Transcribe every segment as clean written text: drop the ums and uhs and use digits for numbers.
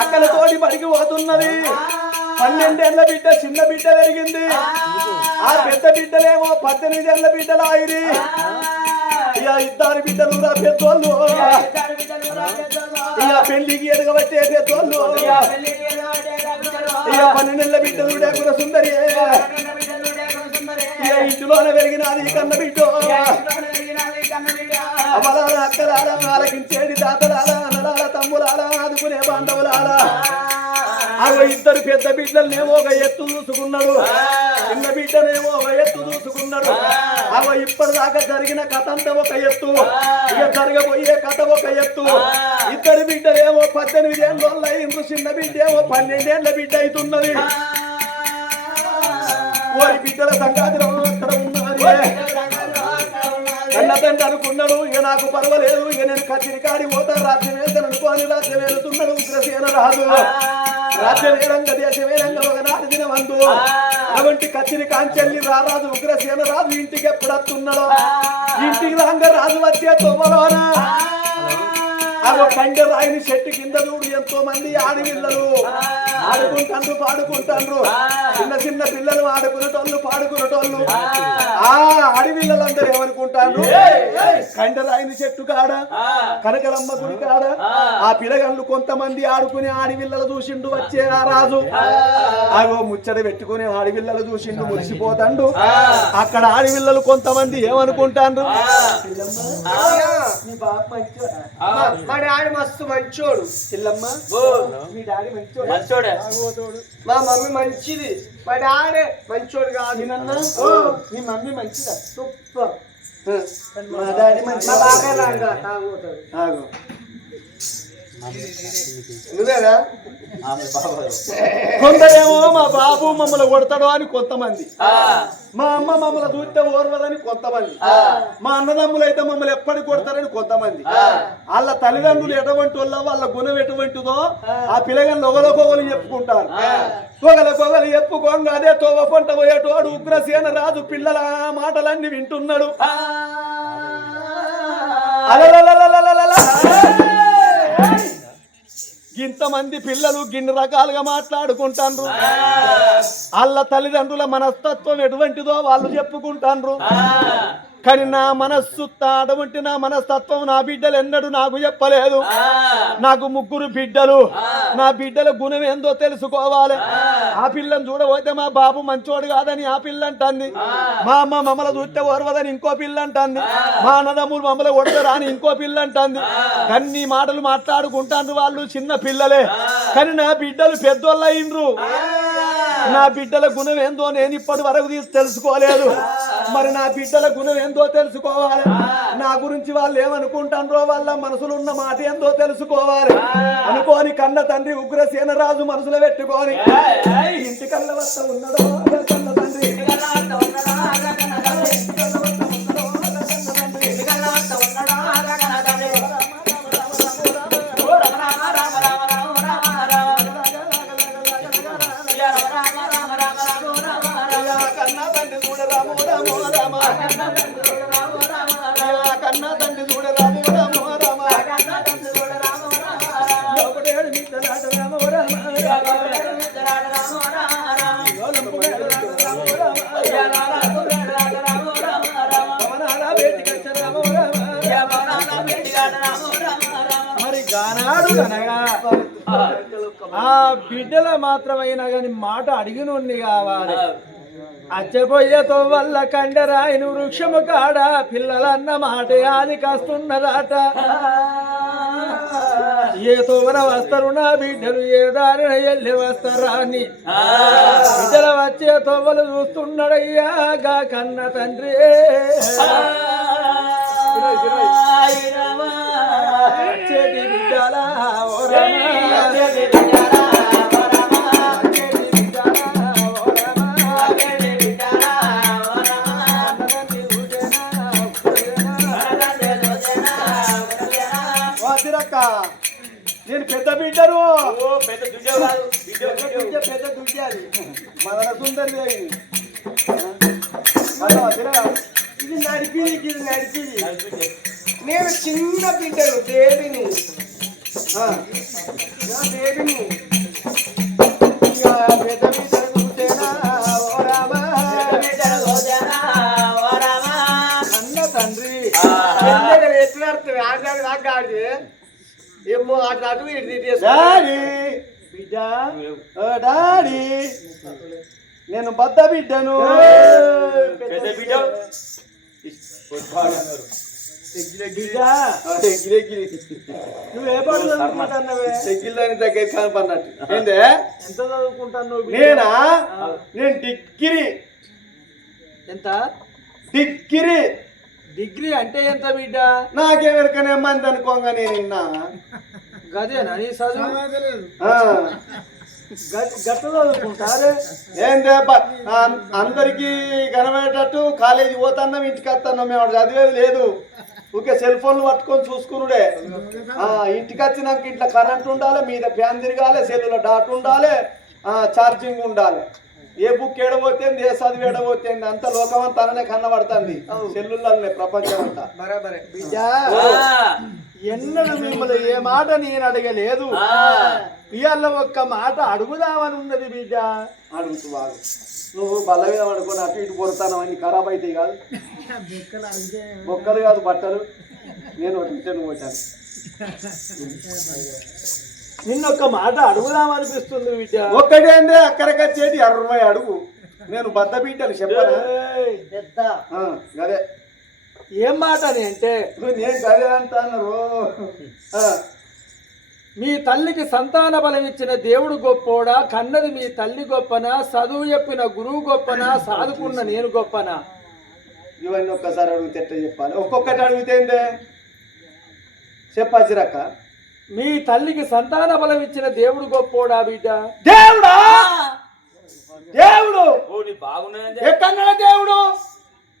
అక్కలతోటి బడికి పోతున్నది 12 ఏళ్ల బిడ్డ చిన్న బిడ్డ పెరిగింది ఆ పెద్ద బిడ్డలేమో 18 ఏళ్ల బిడ్డలు ఆయిరి ఇక ఇద్దరు బిడ్డలు రా పెద్దోళ్ళు ఇక పెళ్లికి ఎదగబట్టే పెద్దోళ్ళు ఇక 12 ఏళ్ల బిడ్డలు లేకున్న సుందరి ఇక ఇంటిలోనే పెరిగినది కన్న బిడ్డ అమలాల అక్కలాల ఆలకించేది తాతలాల అన్నలాల తమ్ములాల ఆదుకునే బాంధవులాల అవి ఇద్దరు పెద్ద బిడ్డలనేమో ఒక ఎత్తు చూసుకున్నాడు చిన్న బిడ్డనేమో ఒక ఎత్తు చూసుకున్నాడు అవి ఇప్పటిదాకా జరిగిన కథ అంతా ఒక ఎత్తు ఇక జరగబోయే కథ ఒక ఎత్తు ఇద్దరు బిడ్డలేమో 18 ఏళ్ళ అయింది చిన్న బిడ్డ ఏమో 12 ఏళ్ల బిడ్డ అవుతున్నది ఓరి బిడ్డల సంగాతిలో అక్కడ ఉన్నది కన్న తండ్రి అనుకున్నాడు ఇక నాకు పర్వాలేదు ఇక నేను కచ్చిరి కాడి పోతా రాజ్యం వెళ్తాను అనుకోని రాజ్యం వెళుతున్నాడు ఉగ్రసేన రాజు రాజ్యం వేరంగా దేశం వేరంగా ఒకనాడు దినవంతు అవంటి కచ్చిరి కాంచెల్లి రారాజు ఉగ్రసేన రాజు ఇంటికి ఎప్పుడు వస్తున్నాడు ఇంటికి రాంగ రాజు వచ్చే తోమలోన అదో కండె రాయిని చెట్టు కింద చూడు ఎంతో మంది ఆడపిల్లలు ఆడుకుంటాండ్రు పాడుకుంటాండ్రు చిన్న చిన్న పిల్లలు ఆడుకునేటోళ్ళు పాడుకునేటోళ్ళు ఆ ఆడపిల్లలందరూ ఏమనుకుంటాండ్రు కండె రాయిని చెట్టు కాడ కనకలమ్మ గుడి కాడ ఆ పిల్లగాళ్ళు కొంతమంది ఆడుకుని ఆడపిల్లలు చూసిండు వచ్చే ఆ రాజు అగో ముచ్చట పెట్టుకుని ఆడపిల్లలు చూసిండు మురిసిపోతాండు అక్కడ ఆడపిల్లలు కొంతమంది ఏమనుకుంటాండ్రు మా డాడీ మస్తు మంచోడు చెల్లమ్మ మీ డాడీ మంచోడే మా మమ్మీ మంచిది మా డాడీ మంచోడు కాదు మీ మమ్మీ మంచిదా సూపర్ మా డాడీ మంచి నువ్వేనా కొందరేమో మా బాబు మమ్మల్ని కొడతాడు అని కొంతమంది మా అమ్మ మమ్మల్ని చూస్తే ఓర్వదని కొంతమంది మా అన్నదమ్ములు అయితే మమ్మల్ని ఎప్పటికి కొడతారని కొంతమంది వాళ్ళ తల్లిదండ్రులు ఎటువంటి వాళ్ళ గుణం ఎటువంటిదో ఆ పిల్లగాళ్ళు ఒకరికొకరు చెప్పుకుంటారు ఒకరికొకరు చెప్పుకోంగా అదే తోవ పంట పోయేటోడు ఉగ్రసేన రాజు పిల్లల మాటలన్నీ వింటున్నాడు ఇంతమంది పిల్లలు గిన్ని రకాలుగా మాట్లాడుకుంటాండ్రు వాళ్ళ తల్లిదండ్రుల మనస్తత్వం ఎటువంటిదో వాళ్ళు చెప్పుకుంటాండ్రు కానీ నా మనస్సు అటువంటి నా మనస్తత్వం నా బిడ్డలు ఎన్నడూ నాకు చెప్పలేదు నాకు 3 బిడ్డలు నా బిడ్డల గుణం ఏందో తెలుసుకోవాలి ఆ పిల్లని చూడబోతే మా బాబు మంచోడు కాదని ఆ పిల్ల అంటుంది మా అమ్మ మమ్మల్ని చూస్తే ఓర్వదని ఇంకో పిల్ల అంటుంది మా అన్నదమ్ములు మమ్మల్ని కొడతారా అని ఇంకో పిల్ల అంటుంది కన్ని మాటలు మాట్లాడుకుంటాండ్రు వాళ్ళు చిన్న పిల్లలే కానీ నా బిడ్డలు పెద్దోళ్ళు అయిండ్రు నా బిడ్డల గుణం ఏందో నేను ఇప్పటి వరకు తెలుసుకోలేదు మరి నా బిడ్డల గుణం ఏందో తెలుసుకోవాలి నా గురించి వాళ్ళు ఏమనుకుంటారో వాళ్ళ మనసులో ఉన్న మాట ఏందో తెలుసుకోవాలి అనుకోని కన్న తండ్రి ఉగ్రసేన రాజు మనసులో పెట్టుకొని ఇంటికల్ల వస్త ఉన్నదో కన్న తండ్రి మరి గానాడు అనగా ఆ బిడ్డల మాత్రమైనా గాని మాట అడిగినోడిని కావాలి అచ్చపోయేతో వల్ల కండరాయిను వృక్షము కాడ పిల్లలన్న మాట అది కాస్తున్నదాట ఏ తోవన వస్తారు నా బిడ్డలు ఏ దారిన వెళ్ళి వస్తారా అని బిడ్డల వచ్చే తోవలు చూస్తున్నాడయ్యాగా కన్న తండ్రి చేతి బిడ్డల పెద్ద బిడ్డరు పెద్ద దుడ్డేవు కాదు, పెద్ద దుడ్డి అది మన సుందరి దేవి ఇది నడిపిది ఇది నడిపిది. నేను చిన్న బిడ్డను బేబీని బేబీని పెద్ద బిడ్డరు చూసేనా ఓ రామ అన్న తండ్రి ఎత్తునాడుతుంది ఆటాడు నాకు కాదు ఏమో అటు అటు ఇటు డాడీ బిడ్డ ఓ డాడీ నేను బద్ద బిడ్డను పెద్ద బిడ్డ నువ్వు ఏ పాటు చదువుకుంటున్నావే సెక్కిల్దాని దగ్గర కనపడినట్టు ఏంటే ఎంత చదువుకుంటున్నావు నేనా నేను డిగ్రీ ఎంత డిగ్రీ డిగ్రీ అంటే ఎంత బిడ్డ నాకెవరికనే మంది అనుకోగా నేను నిన్నా గదేనా నీ చదువు ఆ. గట్ట చదువుకుంటారే ఏందే అందరికి కనబడేటట్టు కాలేజీ పోతున్నాం ఇంటికి వస్తున్నాం మేము అక్కడ చదివేది లేదు ఊకే సెల్ ఫోన్లు పట్టుకొని చూసుకునుడే ఇంటికి వచ్చినాక ఇంట్లో కరెంట్ ఉండాలి మీద ఫ్యాన్ తిరగాలి సెల్లులో డాట్ ఉండాలి ఛార్జింగ్ ఉండాలి ఏ బుక్ ఏడబోతేంది ఏ చదివి ఏడబోతేంది అంత లోకం అంతా అననే కన్నబడుతుంది సెల్లుల్లోనే ప్రపంచం అంతా బరాబరే బిడ్డ ఎన్నడూ మిమ్మల్ని ఏ మాట నేను అడగలేదు ఇవాళ ఒక్క మాట అడుగుదామని ఉన్నది బిడ్డ అడుగుతూ బాగు నువ్వు బల్ల మీద పడుకొని అటు ఇటు పొడతాను అన్ని ఖరాబ్ అవుతాయి కాదు బొక్కలు కాదు బట్టలు నేను ఒకటి నువ్వు వచ్చాను నిన్నొక్క మాట అడుగుదామనిపిస్తుంది బిడ్డ ఒక్కటే అంటే అక్కడికి వచ్చేది 60 అడుగు నేను బద్ద బిడ్డలు చెప్పను అదే ఏం మాట అని అంటే నేను గదే అంటాను మీ తల్లికి సంతాన బలం ఇచ్చిన దేవుడు గొప్పోడా, కన్నది మీ తల్లి గొప్పనా, చదువు చెప్పిన గురువు గొప్పనా, సాదుకున్న నేను గొప్పనా? ఇవన్నీ ఒక్కసారి అడిగితే ఎట్లా చెప్పాలి? ఒక్కొక్కటి అడిగితేందే చెప్పచ్చిరక్క. మీ తల్లికి సంతాన బలం ఇచ్చిన దేవుడు గొప్పోడా బిడ్డ? దేవుడా దేవుడు ఎక్కన్నాడా దేవుడు?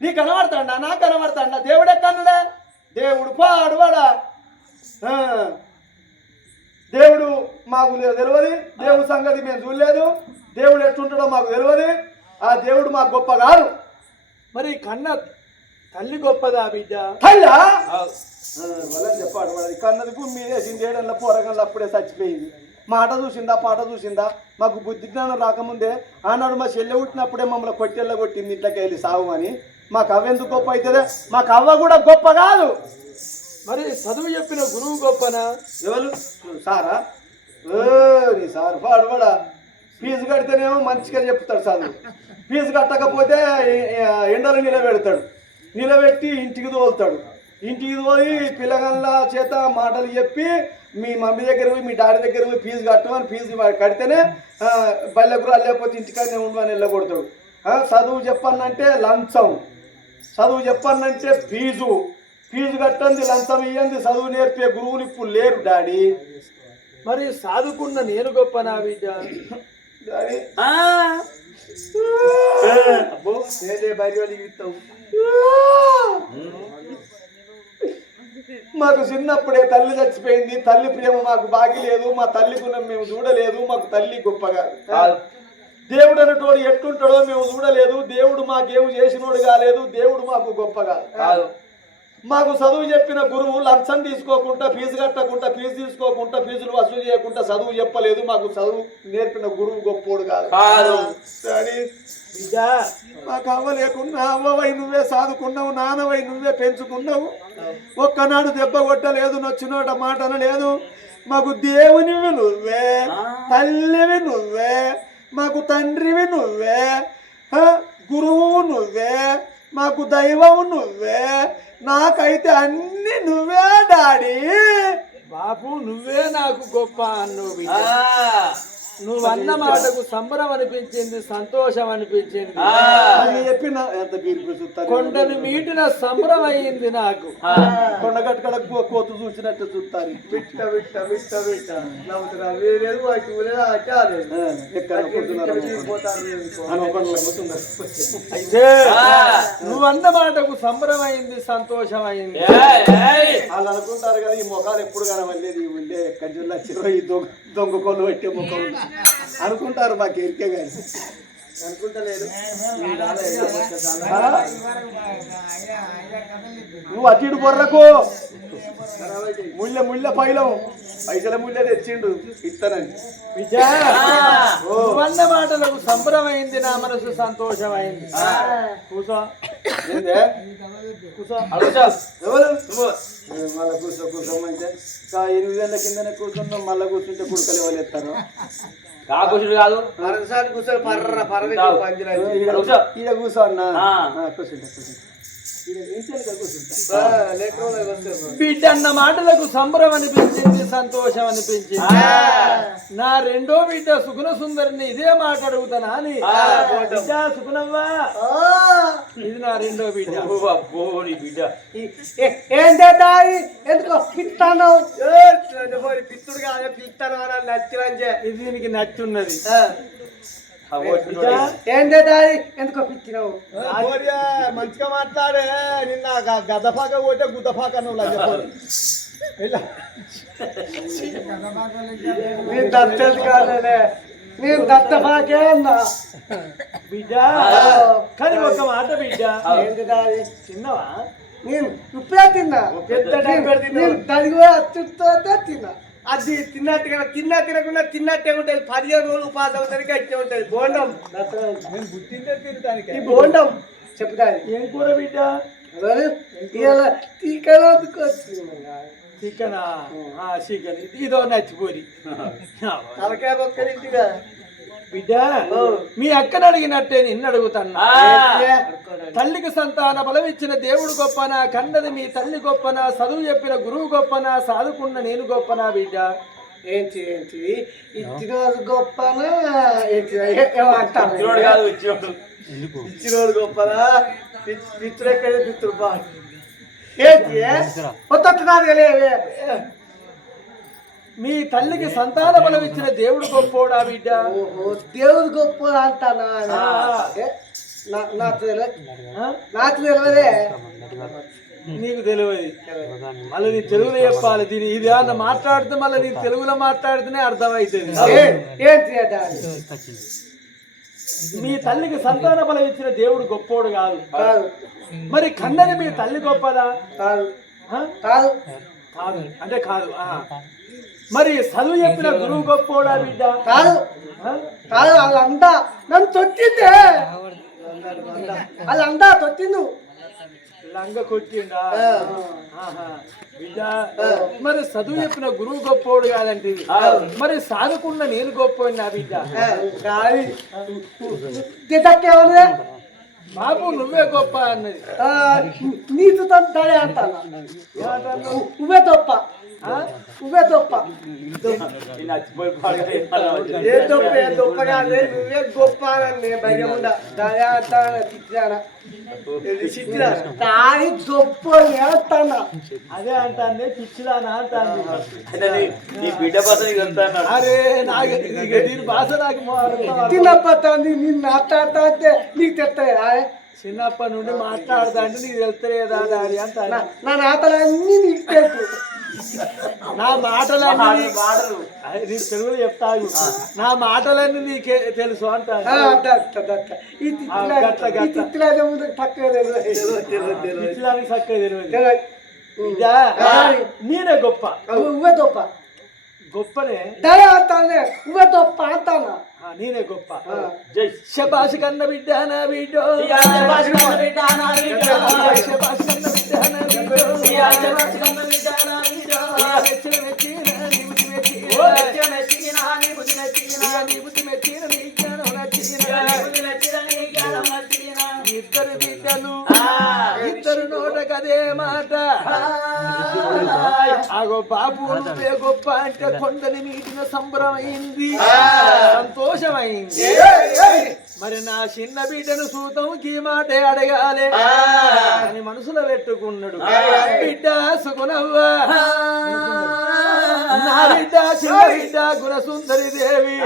నీ కనబడతాడా? నా కనబడతాడా? దేవుడు ఎక్కన్నాడా? దేవుడు పాడువాడా? దేవుడు మాకు తెలియదు, దేవుడు సంగతి మేము చూడలేదు, దేవుడు ఎట్లుంటాడో మాకు తెలియదు, ఆ దేవుడు మాకు గొప్ప కాదు. మరి కన్న తల్లి గొప్పదా బిడ్డ? తల్లా వాళ్ళని చెప్పాడు వాడు కన్నది భూమి వేసింది, ఏడల్లో పోరగల్లో అప్పుడే చచ్చిపోయింది. మాట చూసిందా పాట చూసిందా? మాకు బుద్ధి జ్ఞానం రాకముందే ఆనాడు మా చెల్లె పుట్టినప్పుడే మమ్మల్ని కొట్టెళ్ళ కొట్టింది ఇంట్లోకి వెళ్ళి సాగు అని. మాకు అవ్వెందుకు గొప్ప అవుతుందే? మాకు అవ్వ కూడా గొప్ప కాదు. మరి చదువు చెప్పిన గురువు గొప్పనా? ఎవరు సారా? నీ సార్ పాడువాడా? ఫీజు కడితేనేమో మంచిగా చెప్తాడు చదువు, ఫీజు కట్టకపోతే ఎండలు నిలబెడతాడు, నిలబెట్టి ఇంటికి తోలుతాడు, ఇంటికి తోలి పిల్లగాళ్ళ చేత మాటలు చెప్పి మీ మమ్మీ దగ్గర పోయి మీ డాడీ దగ్గర పోయి ఫీజు కట్టమని ఫీజు కడితేనే బల్లెకురా లేకపోతే ఇంటికాడనే ఉండమని వెళ్ళగొడతాడు. చదువు చెప్పానంటే లంచం, చదువు చెప్పానంటే ఫీజు, ఫీజు కట్టండి లంచం ఇయ్యండి, చదువు నేర్పే గురువులు ఇప్పుడు లేరు డాడీ. మరి సాదుకున్న నేను గొప్పనా బిడ్డ? డాడీ అబ్బో నేనే బయట వాళ్ళకి ఇస్తావు. మాకు చిన్నప్పుడే తల్లి చచ్చిపోయింది, తల్లి ప్రేమ మాకు బాగి లేదు, మా తల్లి గుణం మేము చూడలేదు, మాకు తల్లి గొప్పగా దేవుడు అనేటోడు ఎట్టుంటాడో మేము చూడలేదు, దేవుడు మాకేమి చేసినోడు కాలేదు, దేవుడు మాకు గొప్పగా కాదు. మాకు చదువు చెప్పిన గురువు లంచం తీసుకోకుండా ఫీజు కట్టకుండా ఫీజు తీసుకోకుండా ఫీజులు వసూలు చేయకుండా చదువు చెప్పలేదు, మాకు చదువు నేర్పిన గురువు గొప్పోడు కాదు. మాకు అవ్వ లేకున్నా అవ్వవై నువ్వే సాదుకున్నావు, నాన్నవై నువ్వే పెంచుకున్నావు, ఒక్కనాడు దెబ్బ కొట్టలేదు, నచ్చినోట మాట అనలేదు. మాకు దేవునివి నువ్వే, తల్లివి నువ్వే, మాకు తండ్రివి నువ్వే, గురువు నువ్వే, మాకు దైవం నువ్వే, నాకైతే అన్ని నువ్వే డాడీ. బాపు నువ్వే నాకు గొప్ప అన్నావు బిడ్డ. నువ్వు అన్న మాటకు సంబరం అనిపించింది, సంతోషం అనిపించింది. అది చెప్పిన ఎంత బీర్పు చూస్తారు కొండను మీటిన సంబరం అయింది నాకు. కొండ కట్టుకడ కోతు చూసినట్టు చూస్తారు విట్ట విట్ట విట్ట విట్ట నవ్వుతున్నారు. వీరేదో అటు ఊరేదో అటు ఆలేదు. ఎక్కడ కూర్చున్నారు అయితే నువ్వు అన్న మాటకు సంబరం అయింది, సంతోషం అయింది. వాళ్ళు అనుకుంటారు కదా ఈ ముఖాలు ఎప్పుడు కనవలేదు, ఈ ఉండే కంచెల్లో చిరు ఈ దొంగ కొలు పెట్టే ముఖం అనుకుంటారు. మాకు ఎరికే కానీ అనుకుంటలేదు. నువ్వు అటు ఇటు బొర్రకు ముళ్ళ పైలం పైసల ముళ్ళ తెచ్చిండు ఇస్తానని విజయ నువ్వు అన్న మాటలకు సంబరం అయింది, నా మనసు సంతోషం అయింది. కూసో ఏందే కూసో. ఎవరు మళ్ళా కూర్చోమంటే 8 గంటల కిందనే కూర్చున్నాం, మళ్ళా కూర్చుంటే కుడుకలు ఎవరు ఎత్తారు కాకుషుడు కాదు మరొకసారి కూర్చొని పర్ర పర్ర పంజరాయి. ఈడ కూర్చో అన్న కూర్చుంటా బిడ్డ అన్న మాటలకు సంబరం అనిపించింది, సంతోషం అనిపించింది. నా రెండో బిడ్డ సుగుణ సుందరిని ఇదే మాట అడుగుతానా అని. బిడ్డ సుగుణవ్వా, ఇది నా రెండో బిడ్డ. బిడ్డ ఏంటా ఎందుకో పిత్తాను పిత్తుడు కాదు పిత్తాను అని నచ్చినంచే ఇది దీనికి నచ్చున్నది. ఏంటా ఎందుకో పిచ్చినావు. మంచిగా మాట్లాడే నిన్న గద్దపాక పోతే గుద్దపాక నేను దత్తది కాదలే, నేను దత్తపాకే అన్నా బిడ్డ. కానీ ఒక మాట బిడ్డ, ఏంటిదా చిన్నవా? నేను ఉప్పే తిన్నా, నేను తడిగా అచ్చుతో తిన్నా. అది తిన్నట్టుగా తినకుండా తిన్నట్టే ఉంటుంది. 15 రోజులు ఉపాసం ఉంటుంది, గట్టే ఉంటుంది. బోండం నేను బుద్ధింటే తినడానికి. ఈ బోండం చెప్తా. ఏం కూర బిడ్డ? చికెనా? చికెన్. ఇదో నచ్చిపోయి తలకాయ బొక్కలింటిగా బిడ్డ. మీ అక్కను అడిగినట్టే నిన్ను అడుగుతాను. తల్లికి సంతాన బలం ఇచ్చిన దేవుడు గొప్పనా, కన్నది మీ తల్లి గొప్పనా, చదువు చెప్పిన గురువు గొప్పనా, సాదుకున్న నేను గొప్పనా బిడ్డ? ఏంటి ఇచ్చినోడు గొప్పనా ఏమంటాను? ఇచ్చినోడు గొప్పనా, పిత్రుడు ఎక్కడే పిత్రుడు బాగా ఏంటి కొత్తట్టున్నాడు. మీ తల్లికి సంతాన బలం ఇచ్చిన దేవుడు గొప్పోడా బిడ్డ? దేవుడు గొప్ప అంటానా? నాకు తెలియదే. నీకు తెలియదు. మళ్ళీ నీ తెలుగులో చెప్పాలి. దీని ఇది అన్న మాట్లాడితే మళ్ళీ నీ తెలుగులో మాట్లాడితేనే అర్థమవుతుంది. మీ తల్లికి సంతాన బలం ఇచ్చిన దేవుడు గొప్పోడు కాదు. మరి కన్నని మీ తల్లి గొప్పదా? కాదు. కాదు అంటే కాదు. మరి చదువు చెప్పిన గురువు గొప్పోడా బిడ్డ? కాదు. వాళ్ళంతా నన్ను తొట్టిందే, వాళ్ళంతా తొట్టిండు. లంగ కొట్టిండా? బిడ్డ మరి చదువు చెప్పిన గురువు గొప్పోడు కాదంటే, మరి సాదుకున్న నేను గొప్ప నా బిడ్డ. బాబు నువ్వే గొప్ప అన్నది. నీతో తడే అంటాను. నువ్వే తప్ప, నువ్వే తప్ప. ఏ తప్ప కాదు, నువ్వే గొప్ప అని భయం ఉండ. దాని గొప్ప అంటాను. అదే అంటాను, పిచ్చిదానా అంటాను. బిడ్డ అరే నాకు దీని భాష నాకు తిన్నప్పని నిన్ను మాట్లాడతా అంటే నీకు తెస్తలేదా? చిన్నప్పటి నుండి మాట్లాడతా అంటే నీకు తెలుస్తలేదా డాడీ అంటాను. నా నాటలన్నీ నీకు తెలుసు. నా మాటలన్నీ నీకు తెలుగులో చెప్తాను. నా మాటలన్నీ నీకే తెలుసు అంటాను. చక్కగా తెలియదు. నేనే గొప్ప. నువ్వే గొప్ప. గొప్పనే దయ అంటానే. నువ్వే గొప్ప అంటానా? నేనే గొప్ప. శబాష్ కన్న బిడ్డ నా బిడ్డ, శబాష్ కన్న బిడ్డ నా బిడ్డ, శబాష్ కన్న బిడ్డ నా బిడ్డ, శబాష్ కన్న బిడ్డ నా బిడ్డ. మెచ్చిన మెచ్చిన నీ బుద్ధి మెచ్చిన, మెచ్చిన మెచ్చిన నీ బుద్ధి మెచ్చిన, నీ బుద్ధి మెచ్చిన నీ జ్ఞానం నచ్చిన, నీ బుద్ధి మెచ్చిన నీ జ్ఞానం నచ్చిన. ఇద్దరు బిడ్డలు ఇద్దరు నోట కదే మాట. ఆగో బాబు నువ్వే గొప్ప అంటే కొండని మీటిన సంబరం అయింది, సంతోషమైంది మరి నా చిన్న బిడ్డను సూతం ఈ మాటే అడగాలి అని మనసులో పెట్టుకున్నాడు బిడ్డ సుగుణవ్వ నా బిడ్డ చిన్న బిడ్డ గుణసుందరి దేవి